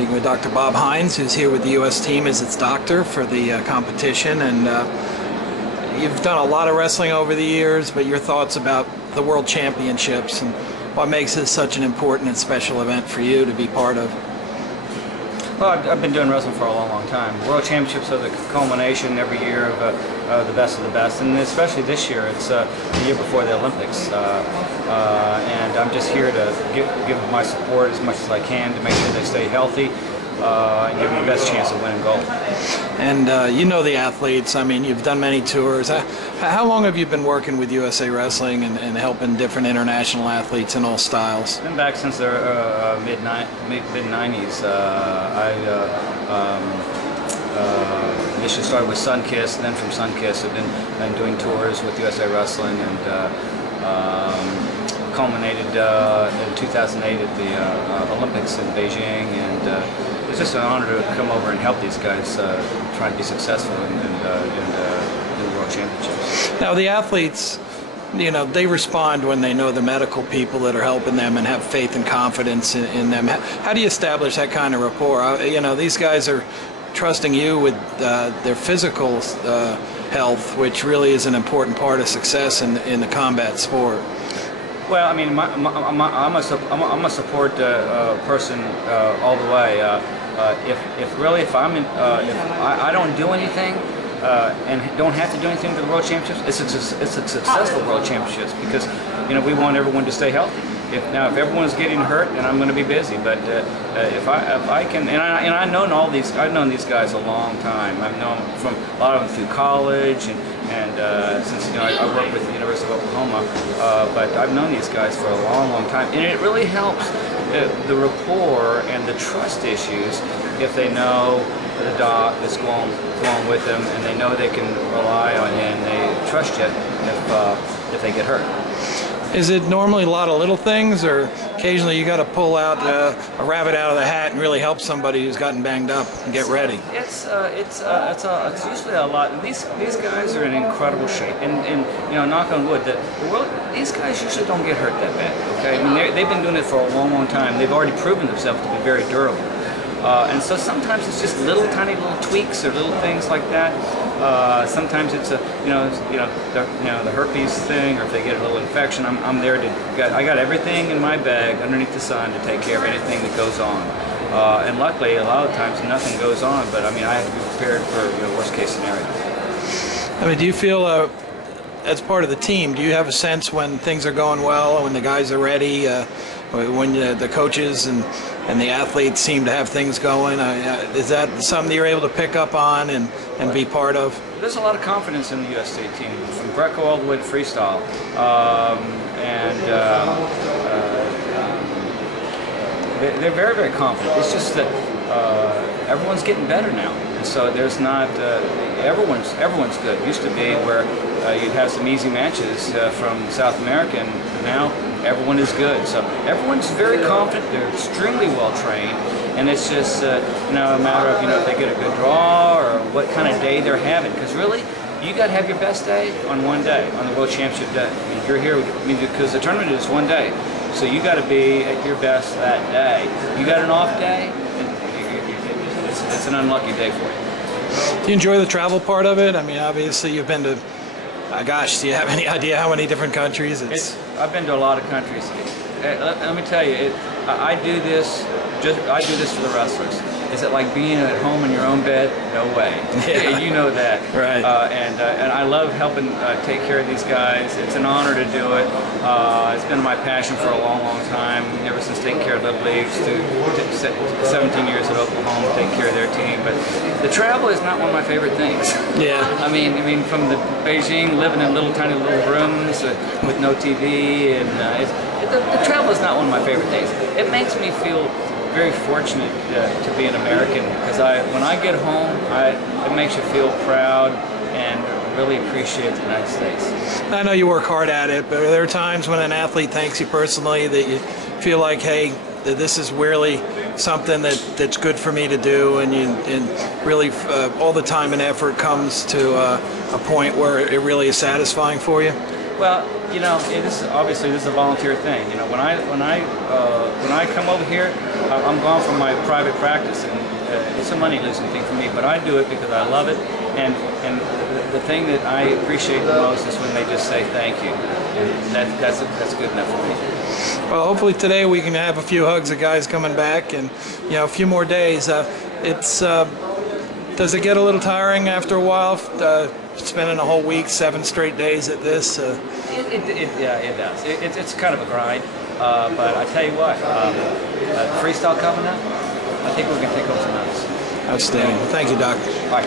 Speaking with Dr. Bob Hines, who's here with the U.S. team as its doctor for the competition. And you've done a lot of wrestling over the years, but your thoughts about the World Championships and what makes this such an important and special event for you to be part of? Well, I've been doing wrestling for a long time. World Championships are the culmination every year of the best, and especially this year, it's the year before the Olympics. And I'm just here to give my support as much as I can to make sure they stay healthy and give them the best chance of winning gold. And you know the athletes. I mean, you've done many tours. How long have you been working with USA Wrestling and helping different international athletes in all styles? Been back since the mid-90s. Initially started with Sunkiss, and then from Sunkiss I've been doing tours with USA Wrestling, and culminated in 2008 at the Olympics in Beijing, and it's just an honor to come over and help these guys try to be successful in the World Championships. Now the athletes, you know, they respond when they know the medical people that are helping them and have faith and confidence in them. How do you establish that kind of rapport? You know, these guys are trusting you with their physical health, which really is an important part of success in the combat sport. Well, I mean, I'm a support person all the way. If I don't do anything and don't have to do anything for the World Championships, it's a successful World Championships, because we want everyone to stay healthy. If everyone's getting hurt, then I'm going to be busy. But if I can, and I've known these guys a long time. I've known from a lot of them through college, and since I work with the University of Oklahoma, but I've known these guys for a long time, and it really helps the rapport and the trust issues if they know the doc that's going with them, and they know they can rely on you, and they trust you if they get hurt. Is it normally a lot of little things, or occasionally you got to pull out a rabbit out of the hat and really help somebody who's gotten banged up and get ready? It's usually a lot. These guys are in incredible shape, and knock on wood, these guys usually don't get hurt that bad. Okay, I mean they've been doing it for a long time. They've already proven themselves to be very durable. And so sometimes it's just tiny little tweaks or little things like that. Sometimes it's the herpes thing, or if they get a little infection, I'm there I got everything in my bag underneath the sun to take care of anything that goes on. And luckily, a lot of times nothing goes on, but I mean I have to be prepared for worst case scenario. I mean, do you feel as part of the team, do you have a sense when things are going well, when the guys are ready, when the coaches and the athletes seem to have things going? Is that something you're able to pick up on and be part of? There's a lot of confidence in the U.S. State team, from Greco all the way to freestyle. They're very, very confident. It's just that everyone's getting better now, and so there's not everyone's good. It used to be where you'd have some easy matches from South America, and now everyone is good. So everyone's very confident. They're extremely well trained, and it's just a matter of if they get a good draw or what kind of day they're having. Because really, you got to have your best day on one day, on the World Championship day. I mean, you're here because the tournament is one day, so you got to be at your best that day. You got an off day, it's an unlucky day for you. Do you enjoy the travel part of it? I mean, obviously you've been to, gosh, do you have any idea how many different countries? I've been to a lot of countries. Let me tell you, I do this for the wrestlers. Is it like being at home in your own bed? No way. Yeah. You know that. Right. And I love helping take care of these guys. It's an honor to do it. It's been my passion for a long time, ever since taking care of Little Leagues to 17 years at Oklahoma, taking care of their team. But the travel is not one of my favorite things. Yeah. I mean, from the Beijing, living in tiny little rooms with no TV, and the travel is not one of my favorite things. It makes me feel very fortunate to be an American, because when I get home, it makes you feel proud and really appreciate the United States. I know you work hard at it, but are there times when an athlete thanks you personally that you feel like, hey, this is really something that's good for me to do, and really all the time and effort comes to a point where it really is satisfying for you? Well, this is a volunteer thing. When I come over here, I'm gone from my private practice, and it's a money-losing thing for me. But I do it because I love it, and the thing that I appreciate the most is when they just say thank you, and that's good enough for me. Well, hopefully today we can have a few hugs of guys coming back, and a few more days. Does it get a little tiring after a while? Spending a whole week, 7 straight days at this? Yeah, it does. It's kind of a grind, but I tell you what, freestyle coming up, I think we're going to take home some notes. Outstanding. Thank you, Doc. Bye.